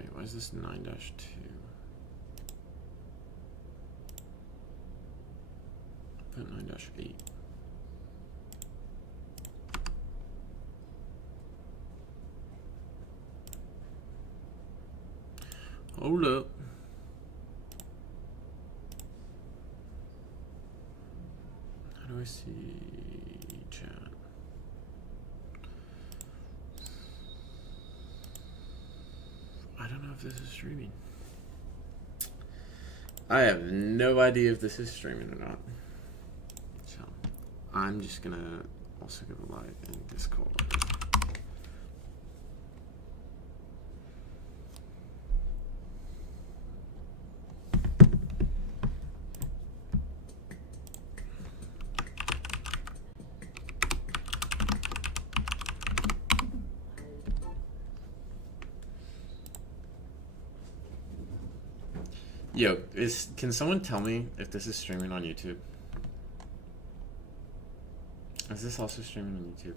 Wait, why is this 9-2? Put 9-8. Hold up. How do I see chat? I don't know if this is streaming. I have no idea if this is streaming or not. So I'm just gonna also go live in Discord. Yo, can someone tell me if this is streaming on YouTube? Is this also streaming on YouTube?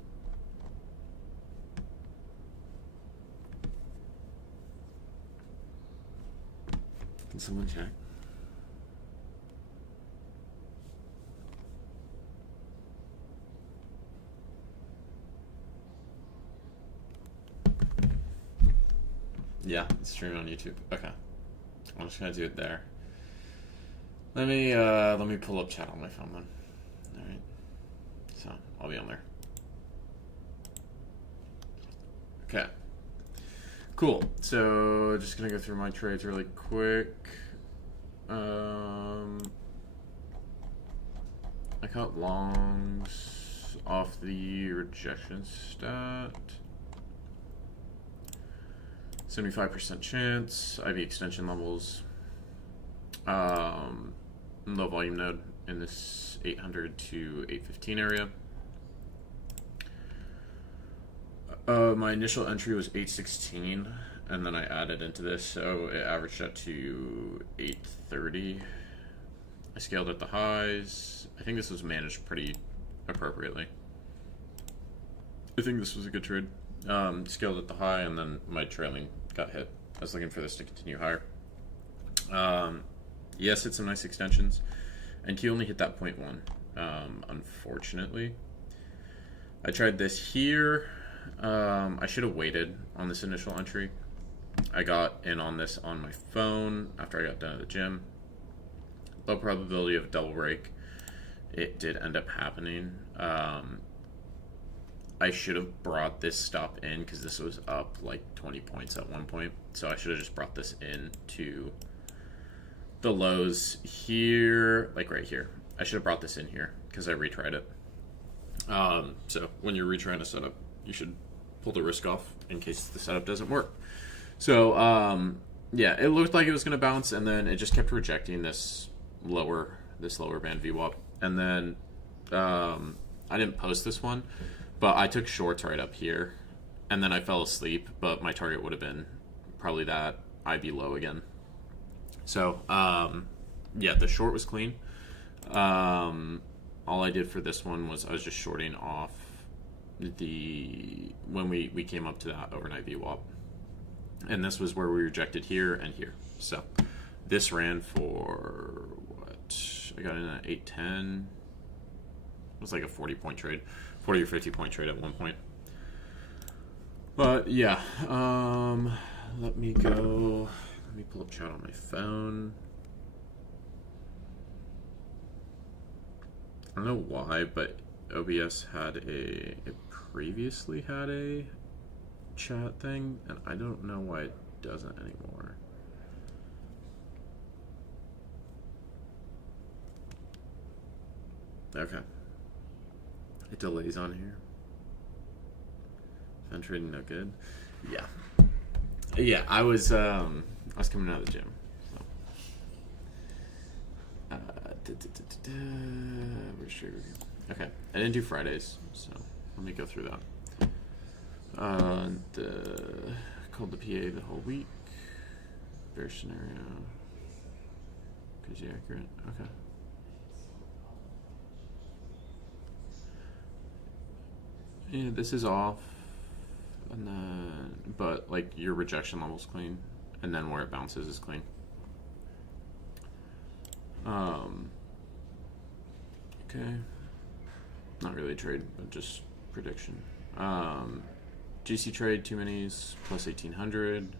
Can someone check? Yeah, it's streaming on YouTube. Okay. I'm just gonna do it there. Let me pull up chat on my phone then. Alright. So I'll be on there. Okay. Cool. So just gonna go through my trades really quick. I cut longs off the rejection stat. 75% chance, IV extension levels, low volume node in this 800 to 815 area. My initial entry was 816, and then I added into this, so it averaged out to 830. I scaled at the highs. I think this was managed pretty appropriately. I think this was a good trade. Scaled at the high, and then my trailing got hit. I was looking for this to continue higher. Yes, hit some nice extensions, and he only hit that 0.1. Unfortunately, I tried this here. I should have waited on this initial entry. I got in on this on my phone after I got done at the gym. Low probability of double break. It did end up happening. I should have brought this stop in because this was up like 20 points at one point. So I should have just brought this in to the lows here, like right here. I should have brought this in here because I retried it. So when you're retrying a setup, you should pull the risk off in case the setup doesn't work. So yeah, it looked like it was going to bounce, and then it just kept rejecting this lower band VWAP. And then I didn't post this one, but I took shorts right up here, and then I fell asleep, but my target would have been probably that IB low again. So, yeah, the short was clean. All I did for this one was I was just shorting off when we came up to that overnight VWAP. And this was where we rejected here and here. So this ran for, what? I got in at 810. It was like a 40-point trade. 40 or 50-point trade at one point. But yeah, let me pull up chat on my phone. I don't know why, but OBS it previously had a chat thing, and I don't know why it doesn't anymore. Okay. It delays on here. Fan trading no good. Yeah. Yeah, I was coming out of the gym. So. Where's trade review? Okay, I didn't do Fridays, so let me go through that. Called the PA the whole week. Bear scenario. Crazy accurate. Okay. Yeah, this is off, and then but like your rejection level's clean, and then where it bounces is clean. Okay, not really a trade, but just prediction. GC trade, 2 minis, plus 1800.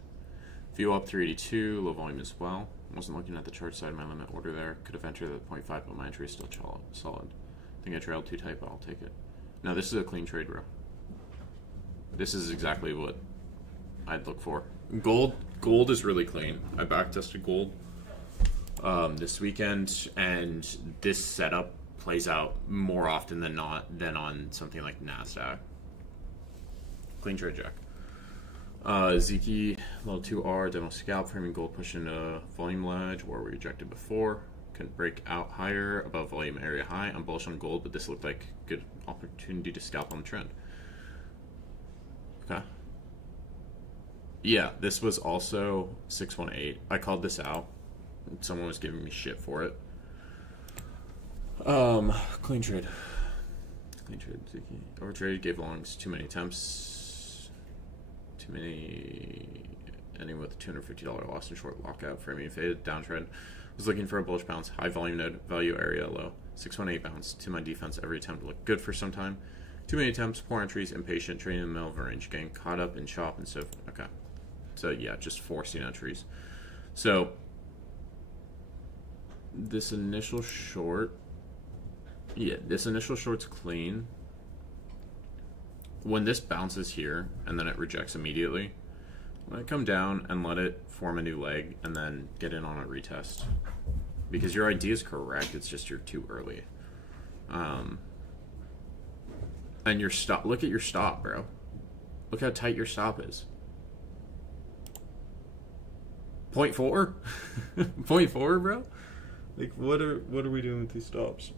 View up 382, low volume as well. Wasn't looking at the chart side of my limit order there. Could have entered at 0.5, but my entry is still solid. I think I trailed too tight, but I'll take it. Now this is a clean trade, bro. This is exactly what I'd look for. Gold is really clean. I backtested gold this weekend, and this setup plays out more often than not than on something like NASDAQ. Clean trade, Jack. Ziki, level 2R, demo scalp, framing gold push into volume ledge where we rejected before. Couldn't break out higher above volume area high. I'm bullish on gold, but this looked like a good opportunity to scalp on the trend. Okay. Yeah, this was also 618. I called this out. Someone was giving me shit for it. Clean trade. Clean trade, Ziki. Overtrade, gave longs too many attempts. Too many. Ending with a $250 loss in short lockout. Framing faded. Downtrend. Was looking for a bullish bounce. High volume node. Value area low. 618 bounce. To my defense, every attempt looked good for some time. Too many attempts. Poor entries. Impatient. Trading in the middle of a range. Getting caught up in chop and so forth. Okay. So yeah, just forcing entries. So this initial short. Yeah, this initial short's clean. When this bounces here and then it rejects immediately, let it come down and let it form a new leg and then get in on a retest. Because your idea is correct, it's just you're too early. And your stop, look at your stop, bro. Look how tight your stop is. 0.4? 0.4, bro? Like, what are we doing with these stops?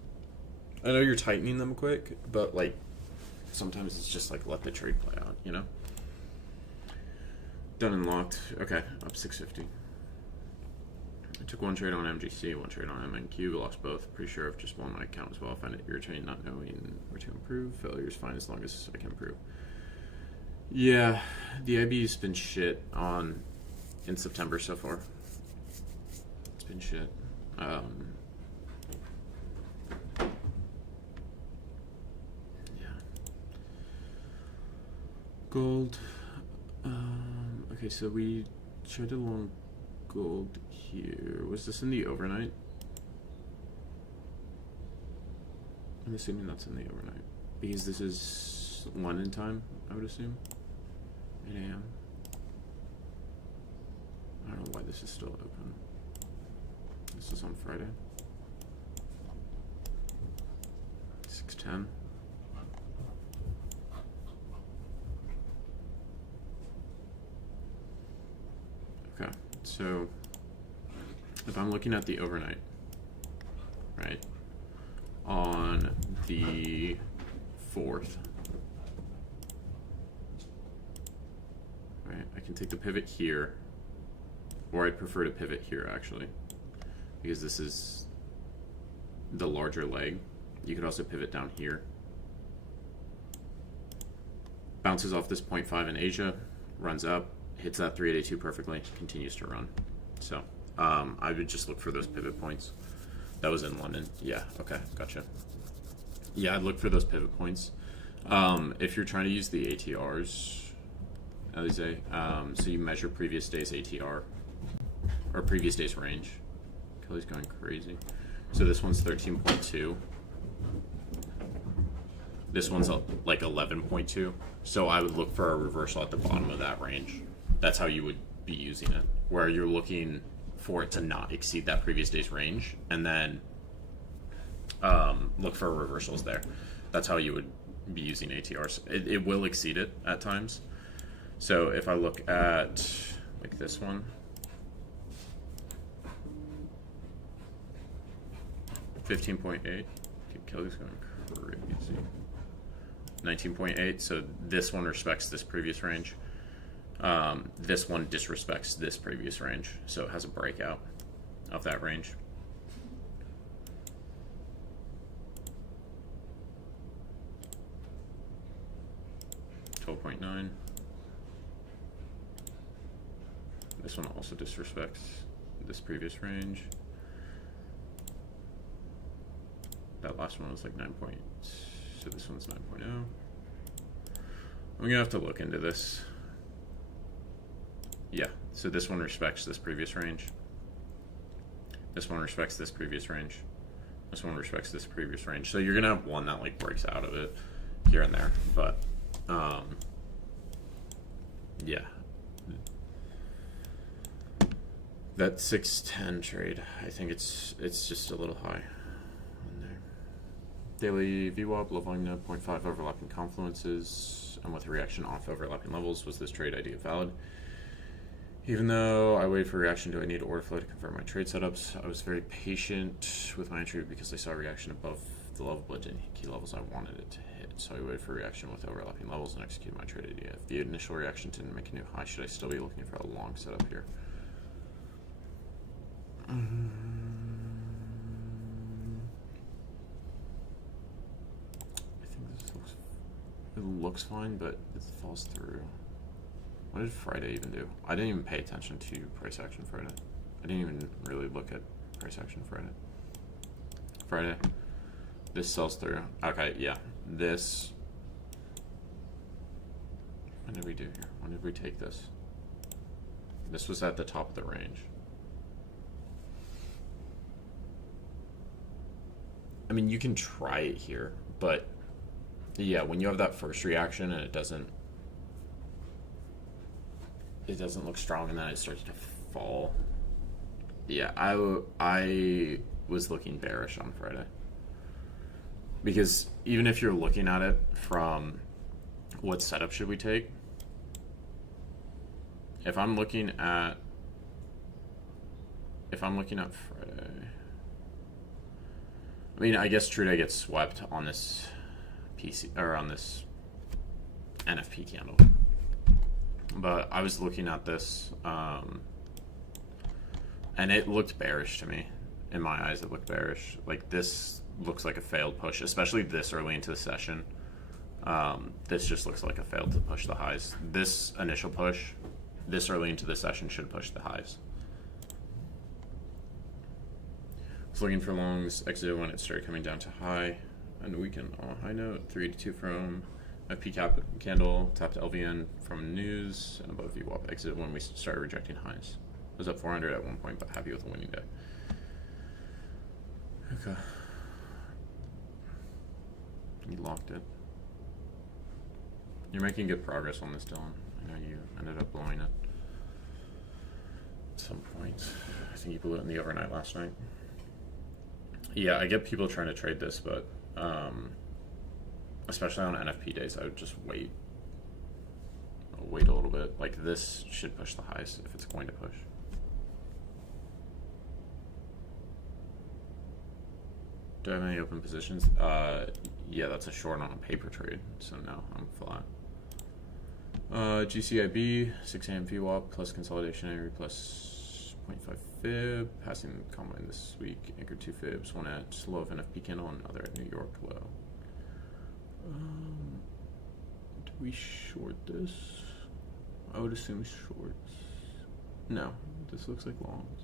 I know you're tightening them quick, but like sometimes it's just like let the trade play out, you know? Done and locked. Okay, up 650. I took one trade on MGC, one trade on MNQ, lost both. Pretty sure of just one my account as well. I find it irritating not knowing where to improve. Failure is fine as long as I can improve. Yeah, the IB's been shit in September so far. It's been shit. Gold. Okay, so we tried to long gold here. Was this in the overnight? I'm assuming that's in the overnight. Because this is London time, I would assume. 8 a.m. I don't know why this is still open. This is on Friday. 6:10. Okay, so if I'm looking at the overnight, right, on the 4th, right, I can take the pivot here, or I'd prefer to pivot here actually, because this is the larger leg. You could also pivot down here. Bounces off this 0.5 in Asia, runs up, hits that 382 perfectly, continues to run. So I would just look for those pivot points. That was in London. Yeah, okay, gotcha. Yeah, I'd look for those pivot points. If you're trying to use the ATRs, Alize, so you measure previous day's ATR, or previous day's range. Kelly's going crazy. So this one's 13.2. This one's like 11.2. So I would look for a reversal at the bottom of that range. That's how you would be using it, where you're looking for it to not exceed that previous day's range, and then look for reversals there. That's how you would be using ATRs. It will exceed it at times. So if I look at like this one, $15.8. Kelly's going crazy. 19.8. So this one respects this previous range. This one disrespects this previous range, so it has a breakout of that range. $12.9. This one also disrespects this previous range. That last one was like 9 points, so this one's 9.0. I'm gonna have to look into this. Yeah, so this one respects this previous range. This one respects this previous range. This one respects this previous range. So you're gonna have one that like breaks out of it here and there, but yeah. That 610 trade, I think it's just a little high in there. Daily VWAP, low volume node, 0.5 overlapping confluences, and with a reaction off overlapping levels, was this trade idea valid? Even though I waited for a reaction, do I need order flow to confirm my trade setups? I was very patient with my entry because I saw a reaction above the level budget key levels I wanted it to hit. So I waited for a reaction with overlapping levels and executed my trade idea. If the initial reaction didn't make a new high, should I still be looking for a long setup here? I think this looks fine, but it falls through. What did Friday even do? I didn't even pay attention to price action Friday. I didn't even really look at price action Friday. This sells through. Okay, yeah. This. When did we do here? When did we take this? This was at the top of the range. I mean, you can try it here, but yeah, when you have that first reaction and it doesn't look strong and then it starts to fall. Yeah, I was looking bearish on Friday. Because even if you're looking at it from what setup should we take, if I'm looking at Friday, I mean, I guess Trudeau gets swept on this PC or on this NFP candle. But I was looking at this, and it looked bearish to me. In my eyes, it looked bearish. Like, this looks like a failed push, especially this early into the session. This just looks like a failed to push the highs. This initial push, this early into the session, should push the highs. I was looking for longs, exited when it started coming down to high. And the weekend on a high note, 382 from FP cap candle, tapped LVN from news, and above VWAP exited when we started rejecting highs. It was up 400 at one point, but happy with a winning day. Okay. You locked it. You're making good progress on this, Dylan. I know you ended up blowing it at some point. I think you blew it in the overnight last night. Yeah, I get people trying to trade this, but especially on NFP days, I would just wait. I'll wait a little bit. Like, this should push the highs if it's going to push. Do I have any open positions? Yeah, that's a short on a paper trade, so no, I'm flat. GCIB, 6 a.m. VWAP plus consolidation area plus 0.5 fib, passing the combine this week, anchored 2 fibs, one at low of NFP candle and another at New York low. Do we short this? I would assume shorts. No, this looks like longs.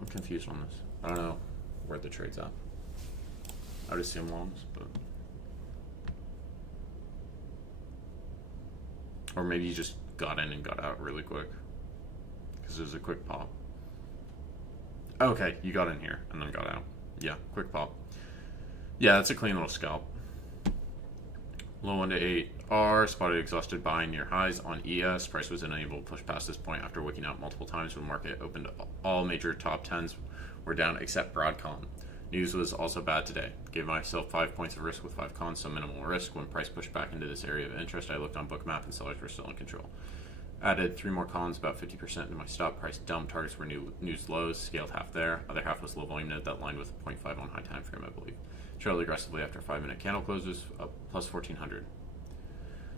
I'm confused on this. I don't know where the trade's at. I would assume longs, but... Or maybe you just got in and got out really quick. Because it was a quick pop. Okay, you got in here and then got out. Yeah, quick pop. Yeah, that's a clean little scalp. Low 1 to 8 R, spotted exhausted buying near highs on ES. Price was unable to push past this point after wicking out multiple times when market opened. All major top 10s were down except Broadcom. News was also bad today. Gave myself 5 points of risk with 5 cons, so minimal risk. When price pushed back into this area of interest, I looked on Bookmap and sellers were still in control. Added 3 more cons, about 50% to my stop. Price dump. Targets were news lows, scaled half there. Other half was low volume node that lined with 0.5 on high time frame, I believe. Trailed aggressively after 5-minute candle closes, up plus 1400.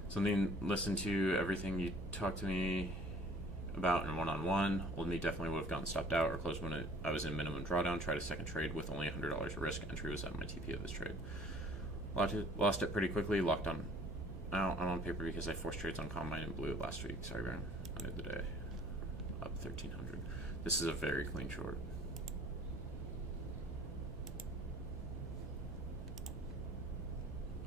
Something, listen to everything you talked to me about in one-on-one. Old me definitely would have gotten stopped out or closed when I was in minimum drawdown. Tried a second trade with only $100 of risk. Entry was at my TP of this trade. Lost it pretty quickly. Locked on I'm on paper because I forced trades on Combine and blew it last week. Sorry, Baron. End of the day. Up 1,300. This is a very clean short.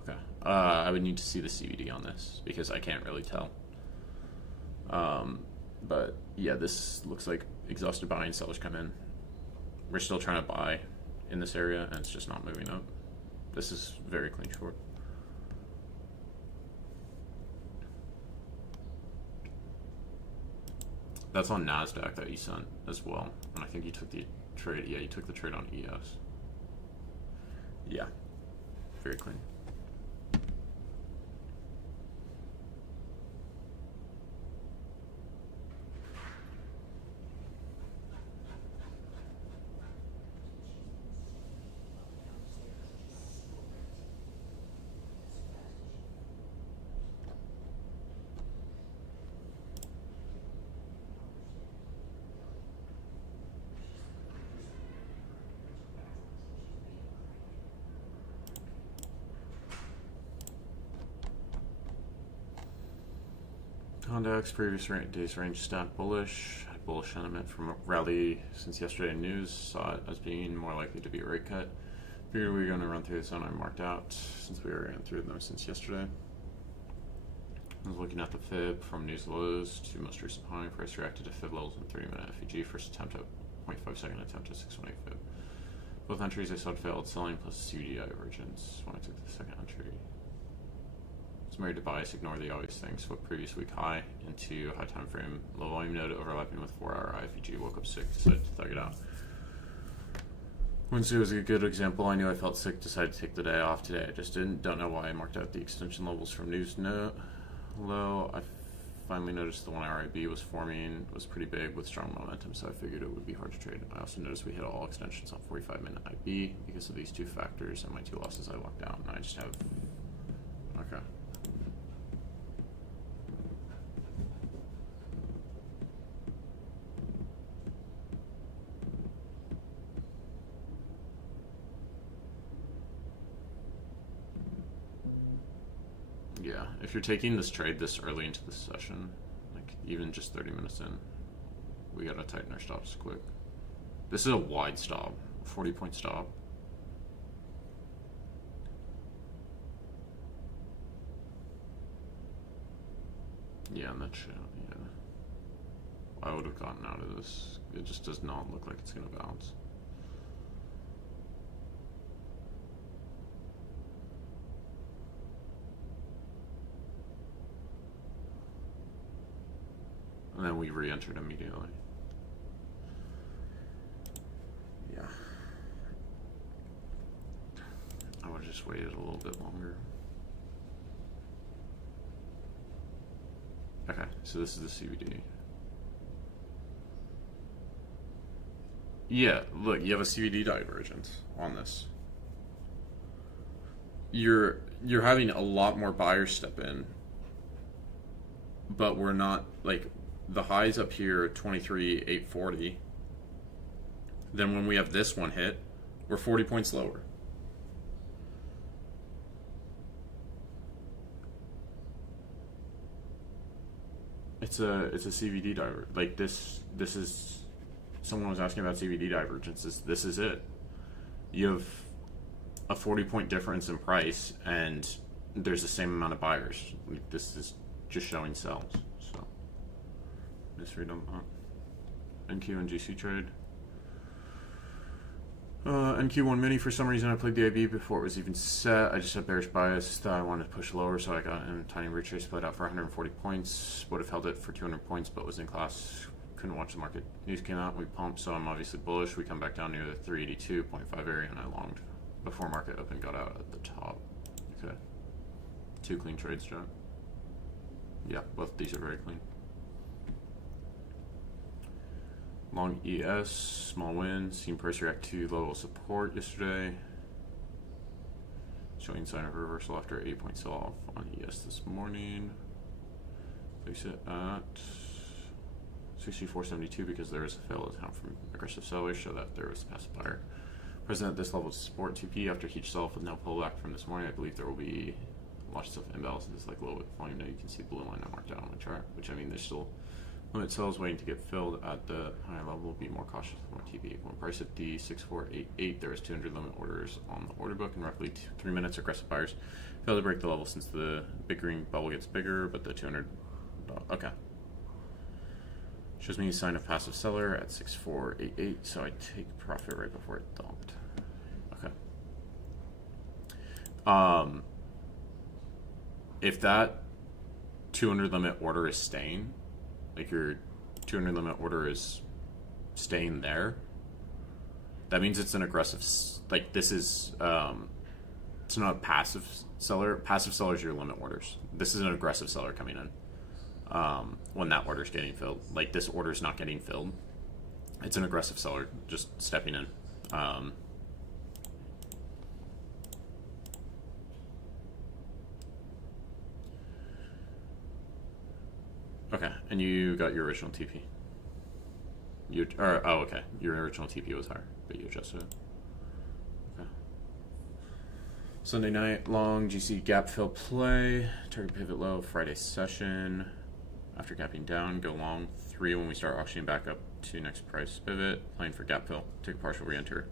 Okay. I would need to see the CVD on this because I can't really tell. But yeah, this looks like exhausted buying. Sellers come in. We're still trying to buy in this area, and it's just not moving up. This is very clean short. That's on NASDAQ that you sent as well. And I think you took the trade. Yeah, you took the trade on ES. Yeah. Very clean. Condex, previous day's range stack bullish. Bullish sentiment from rally since yesterday news. Saw it as being more likely to be a rate cut. Figured we were going to run through the zone I marked out since we ran through them since yesterday. I was looking at the fib from news lows to most recent high. Price reacted to fib levels in 30-minute FEG. First attempt at 0.5 second attempt at 618 fib. Both entries I saw failed selling plus CUD divergence when I took the second entry. Married to bias, ignore the obvious things. What previous week high into high time frame, low volume node overlapping with 4-hour IFEG. Woke up sick, decided to thug it out. Wednesday was a good example. I knew I felt sick, decided to take the day off today. I just don't know why I marked out the extension levels from news low. I finally noticed the 1-hour IB was forming, was pretty big with strong momentum, so I figured it would be hard to trade. I also noticed we hit all extensions on 45-minute IB because of these two factors and my two losses I locked out, and I just have. Okay. Yeah, if you're taking this trade this early into the session, like even just 30 minutes in, we gotta tighten our stops quick. This is a wide stop, 40-point stop. Yeah, and that shit, yeah. I would have gotten out of this. It just does not look like it's gonna bounce. And then we re-entered immediately. Yeah. I would have just waited a little bit longer. Okay, so this is the CVD. Yeah, look, you have a CVD divergence on this. You're having a lot more buyers step in, but we're not, like, the highs up here 23,840. Then when we have this one hit, we're 40 points lower. It's a CVD diver. Like this is, someone was asking about CVD divergences. This is it. You have a 40-point difference in price, and there's the same amount of buyers. Like, this is just showing sells. So misread on that. NQ and GC trade. NQ1 mini, for some reason I played the IB before it was even set. I just had bearish bias that I wanted to push lower, so I got in tiny retrace, split out for 140 points. Would have held it for 200 points, but was in class. Couldn't watch the market. News came out, we pumped, so I'm obviously bullish. We come back down near the 382.5 area, and I longed before market open, got out at the top. Okay. 2 clean trades, John. Yeah, both these are very clean. Long ES, small win, seen price react to level of support yesterday. Showing sign of reversal after 8-point sell off on ES this morning. Place it at 64.72 because there was a failed attempt from aggressive sellers, show that there was a passive buyer present at this level of support 2P after huge sell off with no pullback from this morning. I believe there will be lots of imbalances like low volume. Now you can see the blue line I marked out on my chart, which I mean there's still limit cells waiting to get filled at the higher level. Be more cautious with more TP. When price at D6488, there is 200 limit orders on the order book in roughly 3 minutes. Aggressive buyers fail to break the level since the big green bubble gets bigger, but the 200. Okay. Shows me a sign of passive seller at 6488, so I take profit right before it dumped. Okay. If that 200 limit order is staying, like your 200 limit order is staying there, that means it's an aggressive, like this is, it's not a passive seller. Passive seller is your limit orders. This is an aggressive seller coming in. When that order is getting filled, like this order is not getting filled, it's an aggressive seller just stepping in. Okay, and you got your original TP. Oh, okay. Your original TP was higher, but you adjusted it. Okay. Sunday night long GC gap fill play. Target pivot low. Friday session. After gapping down, go long 3 when we start auctioning back up to next price pivot. Playing for gap fill. Take a partial re-enter.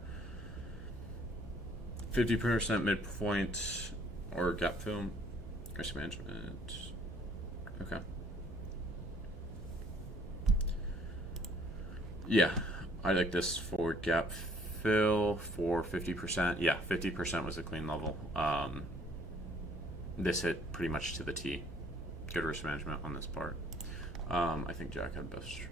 50% midpoint or gap fill. Risk management. Okay. Yeah, I like this for gap fill for 50%. Yeah, 50% was a clean level. This hit pretty much to the T. Good risk management on this part. I think Jack had best trade.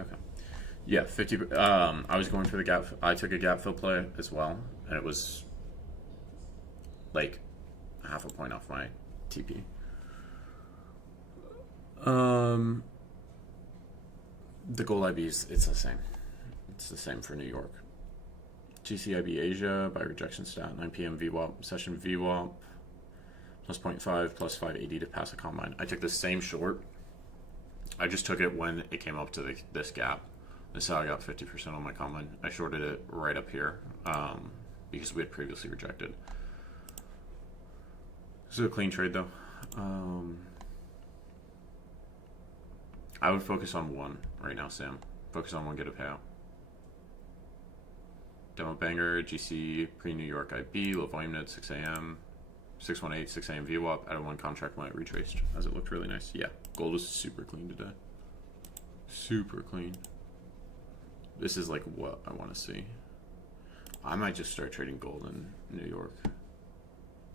Okay. Yeah, 50. I was going for the gap. I took a gap fill play as well, and it was like half a point off my TP. The gold IBs, it's the same. It's the same for New York. GCIB Asia by rejection stat 9 p.m. VWAP session VWAP plus 0.5 plus 580 to pass a combine. I took the same short. I just took it when it came up to this gap. This is how I got 50% on my combine. I shorted it right up here because we had previously rejected. This is a clean trade though. I would focus on one right now, Sam. Focus on one, get a payout. Demo banger, GC, pre-New York IB, low volume node, 6 a.m. 618, 6 a.m. VWAP. Out of one contract when it retraced, as it looked really nice. Yeah, gold was super clean today. Super clean. This is like what I want to see. I might just start trading gold in New York.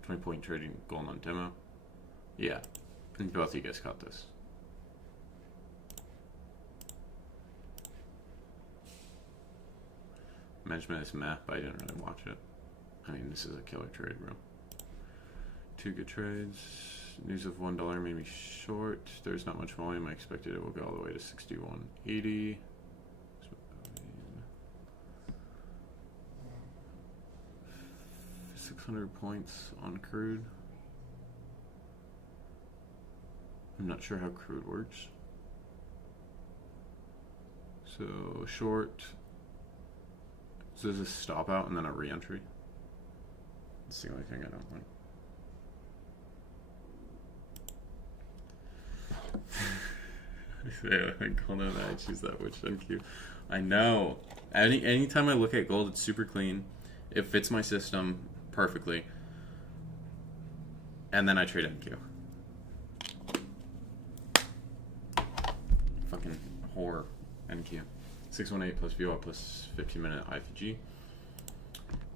20-point trading gold on demo. Yeah, and both of you guys caught this. Management is meh, but I didn't really watch it. I mean, this is a killer trade, bro. 2 good trades. News of $1 made me short. There's not much volume. I expected it will go all the way to 61.80. 600 points on crude. I'm not sure how crude works. So short. So there's a stop out and then a re-entry. That's the only thing I don't like. I call that I choose that which NQ. I know. Anytime I look at gold, it's super clean. It fits my system perfectly. And then I trade NQ. Fucking whore NQ. 618 plus VWAP plus 15-minute IPG.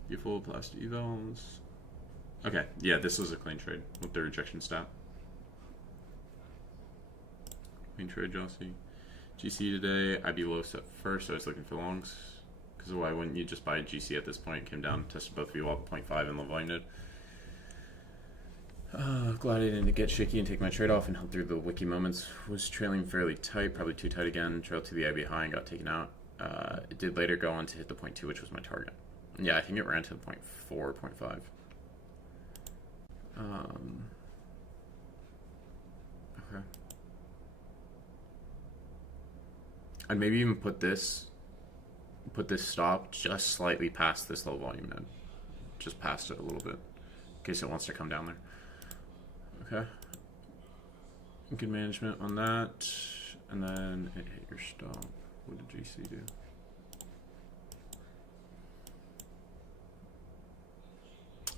Beautiful plastic evals. Okay, yeah, this was a clean trade with the rejection stat. Clean trade, Jossie. GC today, IB low set first, so I was looking for longs. Because why wouldn't you just buy a GC at this point? Came down, tested both VWAP at 0.5 and low volume node. Glad I didn't get shaky and take my trade off and held through the wiki moments. Was trailing fairly tight, probably too tight again. Trailed to the IB high and got taken out. It did later go on to hit the 0.2, which was my target. Yeah, I think it ran to the 0.4, 0.5. Okay. I'd maybe even put this stop just slightly past this low volume node. Just past it a little bit. In case it wants to come down there. Okay. Good management on that. And then it hit your stop. What did GC do?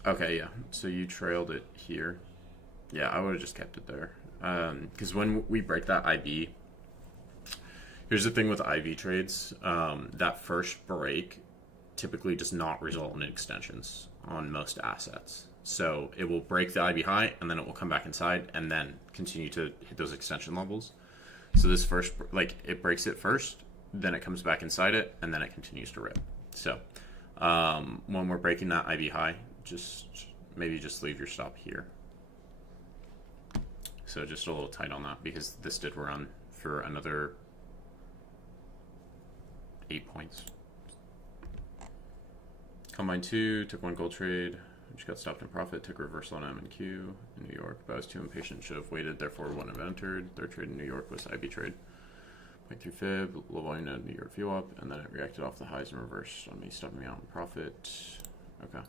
Okay, yeah. So you trailed it here. Yeah, I would have just kept it there. Because when we break that IB, here's the thing with IB trades. That first break typically does not result in extensions on most assets. So it will break the IB high, and then it will come back inside, and then continue to hit those extension levels. So this first, like, it breaks it first, then it comes back inside it, and then it continues to rip. So when we're breaking that IB high, maybe just leave your stop here. So just a little tight on that, because this did run for another 8 points. Combine 2, took 1 gold trade, which got stopped in profit, took reversal on M and Q in New York, but I was too impatient, should have waited, therefore wouldn't have entered. Third trade in New York was IB trade. 0.3 fib, low volume New York VWAP, and then it reacted off the highs and reversed on me, stopping me out in profit. Okay.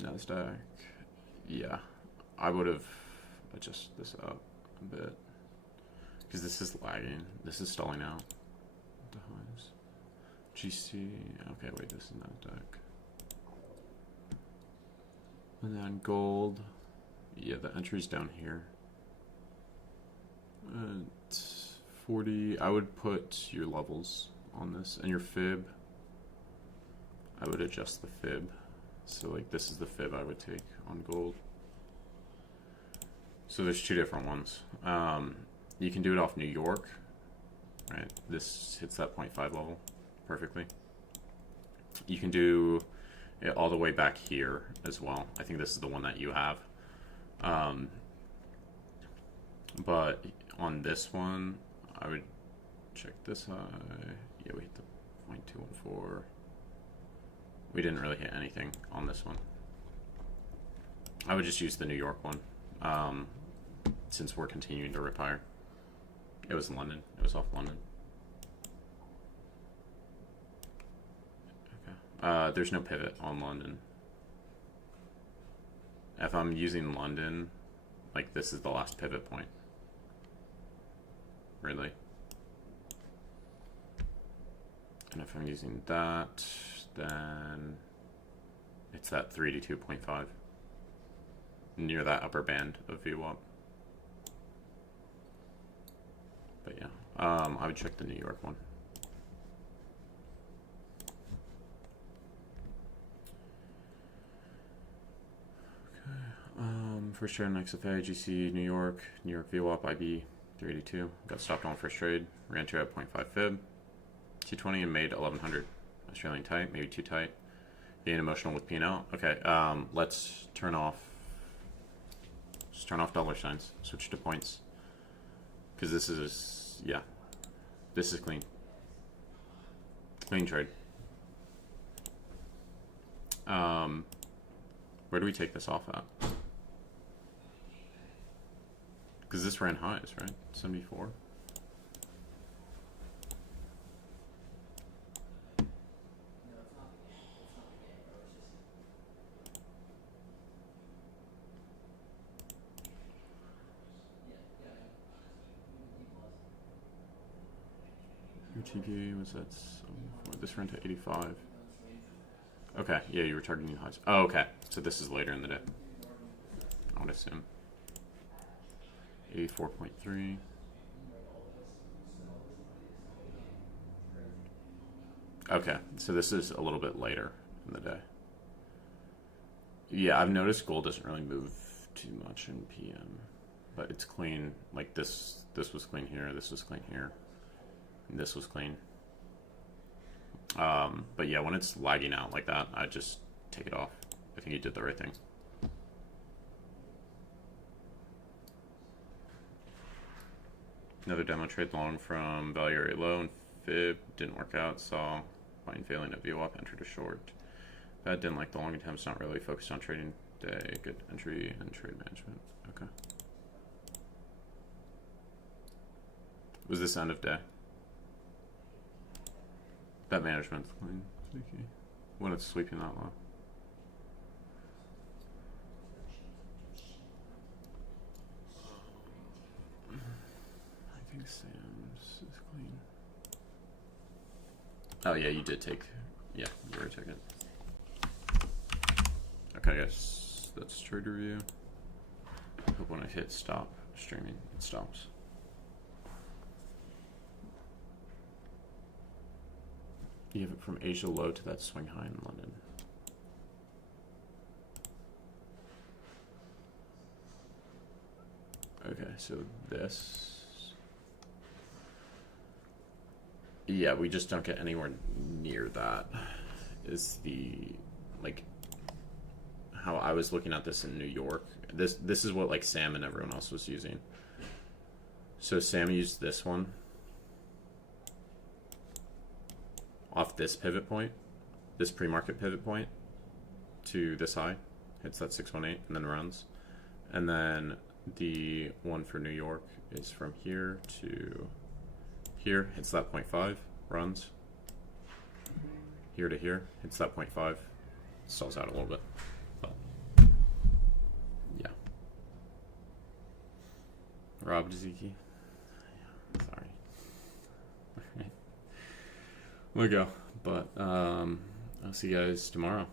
NASDAQ. Yeah. I would have adjusted this up a bit. Because this is lagging. This is stalling out. The highs. GC. Okay, wait, this is NASDAQ. And then gold. Yeah, the entry's down here. 40. I would put your levels on this. And your fib. I would adjust the fib. So, like, this is the fib I would take on gold. So there's 2 different ones. You can do it off New York, right? This hits that 0.5 level perfectly. You can do it all the way back here as well. I think this is the one that you have. But on this one, I would check this high. Yeah, we hit the 0.214. We didn't really hit anything on this one. I would just use the New York one. Since we're continuing to rip higher. It was London. It was off London. Okay. There's no pivot on London. If I'm using London, like, this is the last pivot point. Really. And if I'm using that, then it's that 382.5. Near that upper band of VWAP. But yeah, I would check the New York one. Okay. First trade on XFA, GC, New York VWAP, IB, 382. Got stopped on first trade, ran to at 0.5 fib, 220 and made 1100. Australian tight, maybe too tight. Being emotional with P&L. Okay, let's turn off. Just turn off dollar signs. Switch to points. Because this is, yeah, this is clean. Clean trade. Where do we take this off at? Because this ran highs, right? 74. UTP was at 74. This ran to 85. Okay, yeah, you were targeting highs. Oh, okay. So this is later in the day. I would assume. 84.3. Okay, so this is a little bit later in the day. Yeah, I've noticed gold doesn't really move too much in PM, but it's clean. Like this was clean here, this was clean here, and this was clean. But yeah, when it's lagging out like that, I just take it off. I think you did the right thing. Another demo trade long from value area low and fib. Didn't work out. Saw buying failing at VWAP. Entered a short. Bad, didn't like the long attempts. Not really focused on trading day, good entry and trade management. Okay. Was this end of day? Bet management's clean. Sneaky. When it's sweeping that low. I think Sam's is clean. Oh yeah, you did take. Yeah, you already took it. Okay, guys, that's trade review. I hope when I hit stop streaming, it stops. You have it from Asia low to that swing high in London. Okay, so this. Yeah, we just don't get anywhere near that. Is the, like, how I was looking at this in New York. This is what like Sam and everyone else was using. So Sam used this one off this pivot point, this pre-market pivot point to this high, hits that 618 and then runs. And then the one for New York is from here to here, hits that 0.5, runs. Here to here, hits that 0.5, stalls out a little bit. But yeah. Rob Ziki. Sorry. Alright. We'll go. But I'll see you guys tomorrow.